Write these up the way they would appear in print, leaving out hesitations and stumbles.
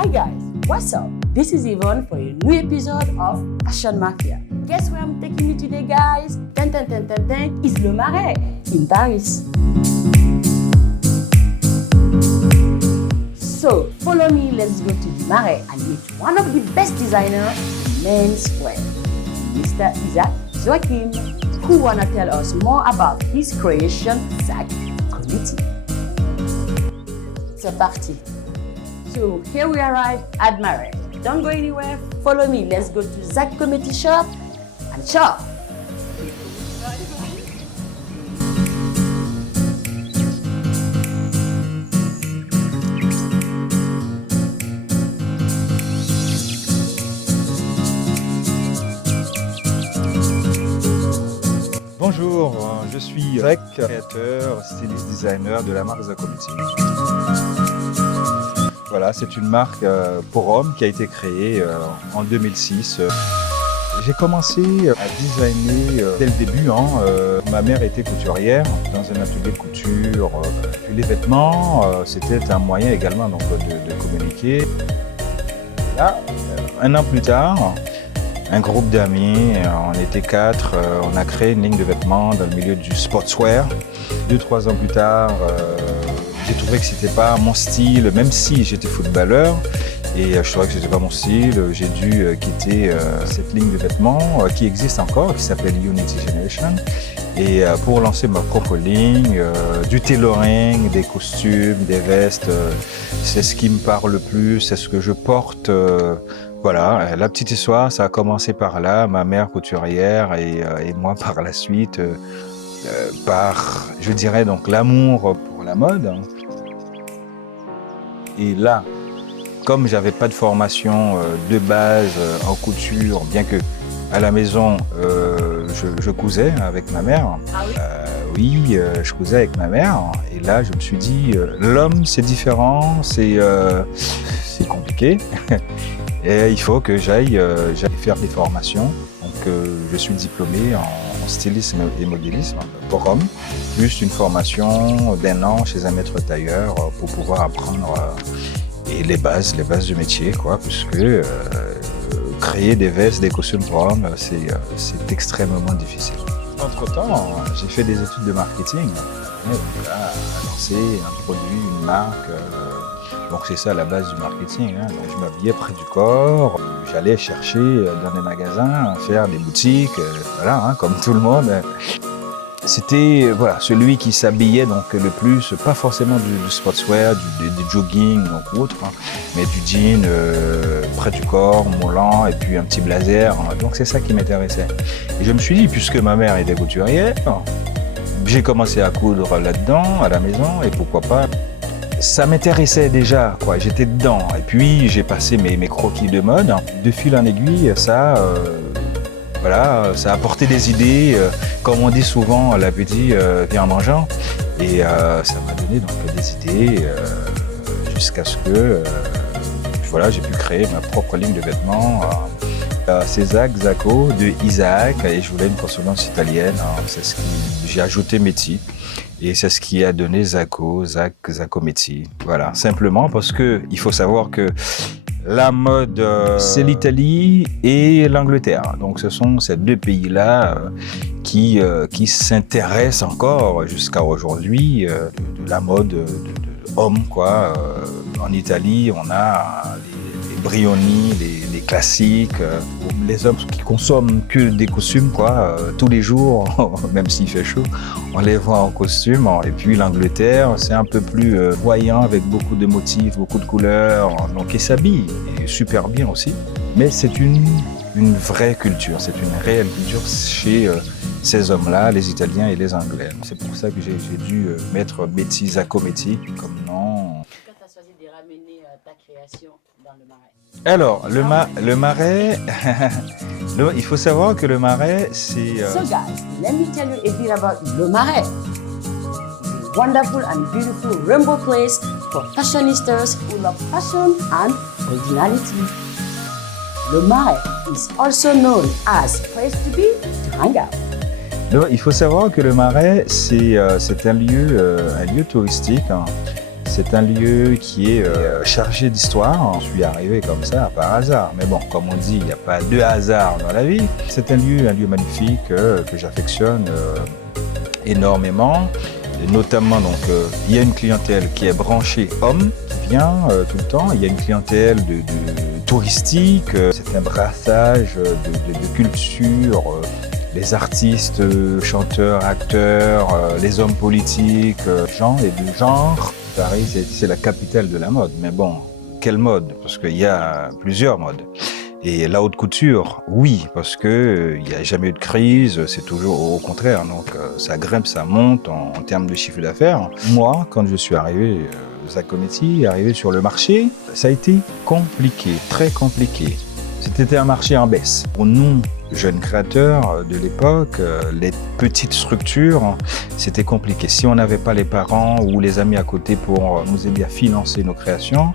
Hi guys, what's up? This is Yvonne for a new episode of Fashion Mafia. Guess where I'm taking you today, guys? Is Le Marais in Paris. So follow me, let's go to Le Marais and meet one of the best designers in menswear, Mr. Isaac Joachim, who wanna tell us more about his creation, Zach Committee. C'est parti. So here we arrive at Marais. Don't go anywhere, follow me, let's go to Zach Committee shop and shop. Bonjour, je suis Zach, créateur, styliste, designer de la marque Zach Committee. Voilà, c'est une marque pour hommes qui a été créée en 2006. J'ai commencé à designer dès le début. Ma mère était couturière dans un atelier de couture. Puis les vêtements, c'était un moyen également donc, de communiquer. Là, un an plus tard, un groupe d'amis, on était 4, on a créé une ligne de vêtements dans le milieu du sportswear. 2-3 ans plus tard, j'ai trouvé que c'était pas mon style, même si j'étais footballeur, et je trouvais que c'était pas mon style. J'ai dû quitter cette ligne de vêtements qui existe encore, qui s'appelle Unity Generation, et pour lancer ma propre ligne, du tailoring, des costumes, des vestes, c'est ce qui me parle le plus, c'est ce que je porte. Voilà, la petite histoire, ça a commencé par là, ma mère couturière et moi par la suite, par, je dirais donc, l'amour pour la mode. Et là, comme j'avais pas de formation de base en couture, bien que à la maison, je cousais avec ma mère. Ah oui? Oui, je cousais avec ma mère. Et là, je me suis dit, l'homme, c'est différent, c'est compliqué. Et il faut que j'aille faire des formations. Donc, je suis diplômé en stylisme et modélisme pour hommes, plus une formation d'1 an chez un maître tailleur pour pouvoir apprendre et les bases du métier, quoi, puisque créer des vestes, des costumes pour hommes, c'est extrêmement difficile. Entre-temps, j'ai fait des études de marketing. Et donc là, lancer un produit, une marque. Donc c'est ça la base du marketing. Donc je m'habillais près du corps, j'allais chercher dans des magasins, faire des boutiques, voilà, comme tout le monde. C'était voilà, celui qui s'habillait donc le plus, pas forcément du sportswear, du jogging donc, ou autre, mais du jean près du corps, moulant et puis un petit blazer. Donc c'est ça qui m'intéressait. Et je me suis dit, puisque ma mère était couturière, j'ai commencé à coudre là-dedans, à la maison, et pourquoi pas. Ça m'intéressait déjà, quoi. J'étais dedans. Et puis j'ai passé mes croquis de mode. De fil en aiguille, ça a apporté des idées. Comme on dit souvent, l'appétit vient en mangeant. Et ça m'a donné donc des idées jusqu'à ce que j'ai pu créer ma propre ligne de vêtements. C'est Zacco de Isaac, et je voulais une consonance italienne. C'est ce qui j'ai ajouté Metti. Et c'est ce qui a donné Zacco Metti. Voilà, simplement parce que il faut savoir que la mode, c'est l'Italie et l'Angleterre. Donc ce sont ces deux pays-là qui s'intéressent encore jusqu'à aujourd'hui de la mode de homme, quoi. En Italie, on a les Brioni, les classiques, les hommes qui consomment que des costumes, quoi, tous les jours, même s'il fait chaud, on les voit en costume. Et puis l'Angleterre, c'est un peu plus voyant, avec beaucoup de motifs, beaucoup de couleurs, donc ils s'habillent, et super bien aussi. Mais c'est une vraie culture, c'est une réelle culture chez ces hommes-là, les Italiens et les Anglais. C'est pour ça que j'ai dû mettre Metti, Zacco Metti comme nom. Pourquoi tu as choisi de ramener ta création dans le Marais? Alors, le Marais, il faut savoir que le Marais, c'est... So guys, let me tell you a bit about Le Marais. The wonderful and beautiful rainbow place for fashionistas who love fashion and originality. Le Marais is also known as place to be to hang out. Il faut savoir que le Marais, c'est un lieu touristique. C'est un lieu qui est chargé d'histoire. Je suis arrivé comme ça par hasard. Mais bon, comme on dit, il n'y a pas de hasard dans la vie. C'est un lieu magnifique que j'affectionne énormément. Et notamment, donc, il y a une clientèle qui est branchée homme, qui vient tout le temps. Il y a une clientèle de touristique. C'est un brassage de culture. Les artistes, chanteurs, acteurs, les hommes politiques, gens et de genre. Paris, c'est la capitale de la mode. Mais bon, quelle mode? Parce qu'il y a plusieurs modes. Et la haute couture, oui, parce qu'il n'y a jamais eu de crise, c'est toujours au contraire. Donc ça grimpe, ça monte en termes de chiffre d'affaires. Moi, quand je suis arrivé, Zacometti, arrivé sur le marché, ça a été compliqué, très compliqué. C'était un marché en baisse. Pour nous, jeunes créateurs de l'époque, les petites structures, c'était compliqué. Si on n'avait pas les parents ou les amis à côté pour nous aider à financer nos créations,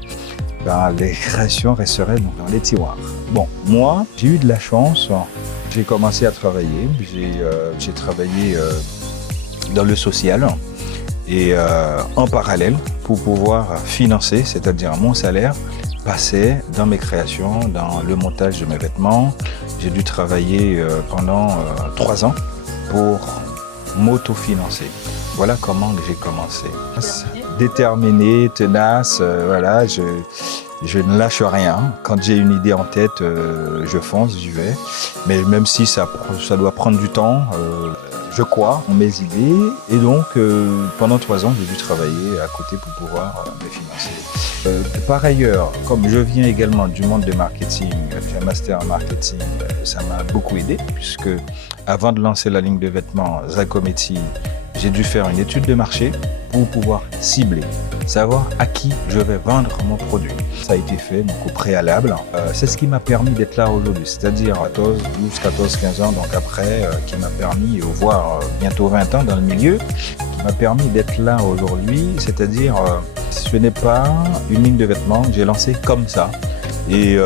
ben, les créations resteraient dans les tiroirs. Bon, moi, j'ai eu de la chance. J'ai commencé à travailler. J'ai travaillé dans le social et en parallèle pour pouvoir financer, c'est-à-dire mon salaire, passait dans mes créations, dans le montage de mes vêtements. J'ai dû travailler pendant 3 ans pour m'autofinancer. Voilà comment j'ai commencé. Déterminé, tenace, voilà, je ne lâche rien. Quand j'ai une idée en tête, je fonce, j'y vais. Mais même si ça doit prendre du temps, je crois en mes idées. Et donc, pendant 3 ans, j'ai dû travailler à côté pour pouvoir me financer. Par ailleurs, comme je viens également du monde de marketing, j'ai un master en marketing, ça m'a beaucoup aidé, puisque avant de lancer la ligne de vêtements Zacometti, j'ai dû faire une étude de marché pour pouvoir cibler, savoir à qui je vais vendre mon produit. Ça a été fait donc, au préalable. C'est ce qui m'a permis d'être là aujourd'hui, c'est-à-dire 12, 14, 15 ans, donc après, qui m'a permis, voire bientôt 20 ans dans le milieu, qui m'a permis d'être là aujourd'hui, c'est-à-dire ce n'est pas une ligne de vêtements que j'ai lancée comme ça. Et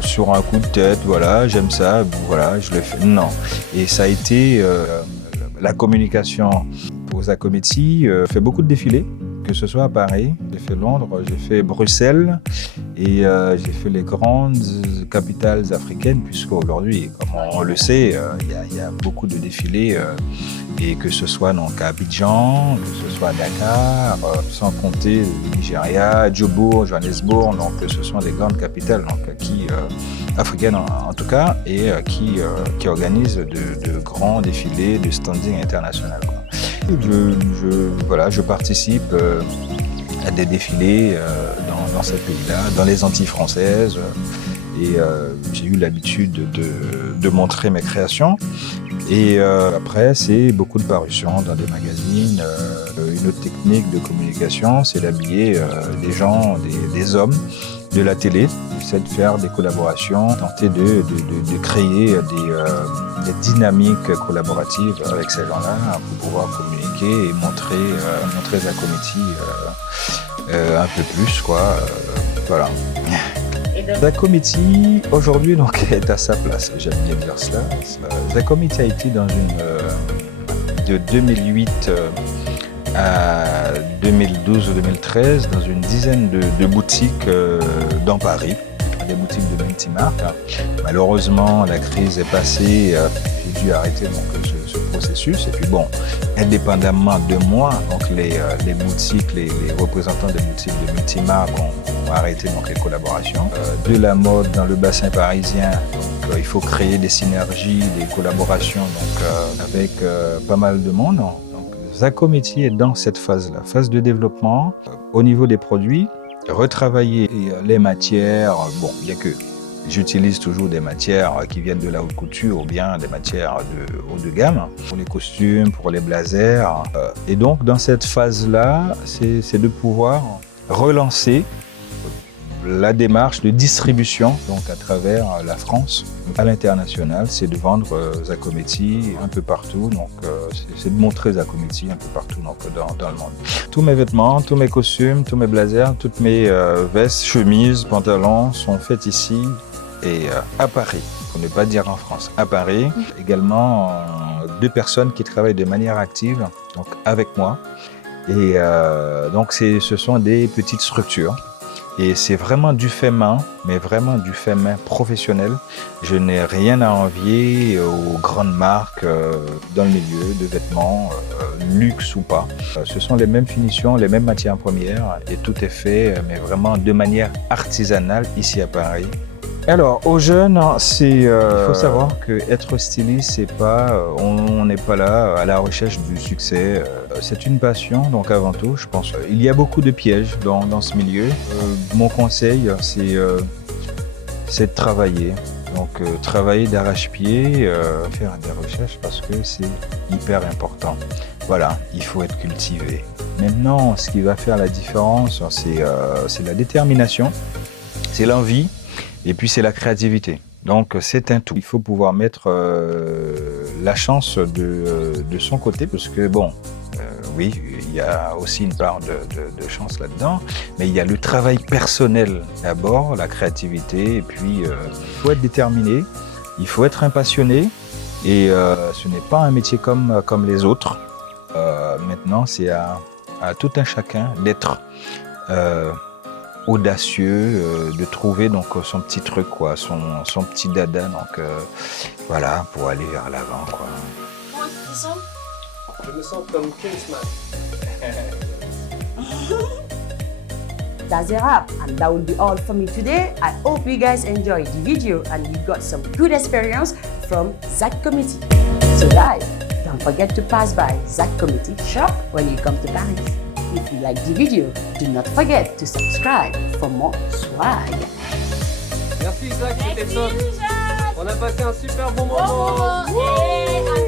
sur un coup de tête, voilà, j'aime ça, voilà, je le fais. Non. Et ça a été la communication pour Zacometti. Fait beaucoup de défilés, que ce soit à Paris, j'ai fait Londres, j'ai fait Bruxelles et j'ai fait les grandes capitales africaines, puisqu'aujourd'hui, comme on le sait, il y a beaucoup de défilés. Et que ce soit donc à Abidjan, que ce soit à Dakar, sans compter le Nigeria, Djobour, Johannesburg, donc ce sont des grandes capitales donc, africaines en tout cas, et qui organisent de grands défilés de standing international. Voilà, je participe à des défilés dans ces pays-là, dans les Antilles françaises, et j'ai eu l'habitude de montrer mes créations. Et après, c'est beaucoup de parutions dans des magazines. Une autre technique de communication, c'est d'habiller des gens, des hommes de la télé. C'est de faire des collaborations, tenter de créer des dynamiques collaboratives avec ces gens-là pour pouvoir communiquer et montrer Zacometti un peu plus, quoi. Voilà. Zacometti, aujourd'hui, donc, est à sa place. J'aime bien dire cela. Zacometti a été de 2008 à 2012 ou 2013 dans une dizaine de boutiques dans Paris, des boutiques de multimarques. Malheureusement, la crise est passée. J'ai dû arrêter donc, ce processus. Et puis bon, indépendamment de moi, donc les boutiques, les représentants des boutiques de multimarques ont arrêté donc, les collaborations. De la mode dans le bassin parisien, donc, il faut créer des synergies, des collaborations donc, avec pas mal de monde. Donc, Zacometti est dans cette phase-là, phase de développement. Au niveau des produits, retravailler les matières, bon, il n'y a que... J'utilise toujours des matières qui viennent de la haute couture ou bien des matières de haut de gamme pour les costumes, pour les blazers. Et donc, dans cette phase-là, c'est de pouvoir relancer la démarche de distribution donc à travers la France à l'international. C'est de vendre Zacometti un peu partout. Donc, c'est de montrer Zacometti un peu partout donc, dans le monde. Tous mes vêtements, tous mes costumes, tous mes blazers, toutes mes vestes, chemises, pantalons sont faits ici. Et à Paris, pour ne pas dire en France, à Paris. Également 2 personnes qui travaillent de manière active, donc avec moi. Et donc, ce sont des petites structures. Et c'est vraiment du fait main, mais vraiment du fait main professionnel. Je n'ai rien à envier aux grandes marques dans le milieu de vêtements, luxe ou pas. Ce sont les mêmes finitions, les mêmes matières premières et tout est fait, mais vraiment de manière artisanale ici à Paris. Alors, aux jeunes, il faut savoir qu'être styliste, c'est pas, on n'est pas là à la recherche du succès. C'est une passion, donc avant tout, je pense. Il y a beaucoup de pièges dans ce milieu. Mon conseil, c'est de travailler. Donc, travailler d'arrache-pied, faire des recherches parce que c'est hyper important. Voilà, il faut être cultivé. Maintenant, ce qui va faire la différence, c'est la détermination, c'est l'envie. Et puis c'est la créativité. Donc c'est un tout. Il faut pouvoir mettre la chance de son côté parce que bon, oui, il y a aussi une part de chance là-dedans, mais il y a le travail personnel d'abord, la créativité, et puis il faut être déterminé, il faut être un passionné, et ce n'est pas un métier comme les autres. Maintenant, c'est à tout un chacun d'être audacieux, de trouver donc son petit truc, quoi, son petit dada, donc voilà, pour aller vers l'avant, quoi. Comment tu te sens? Je me sens comme Kingsman. That's a wrap, and that will be all for me today. I hope you guys enjoyed the video and you got some good experience from Zach Committee. So guys, don't forget to pass by Zach Committee shop when you come to Paris. If you like the video, do not forget to subscribe for more swag. Merci Zach, c'était Merci, top. Jacques. On a passé un super bon Bon moment. moment et à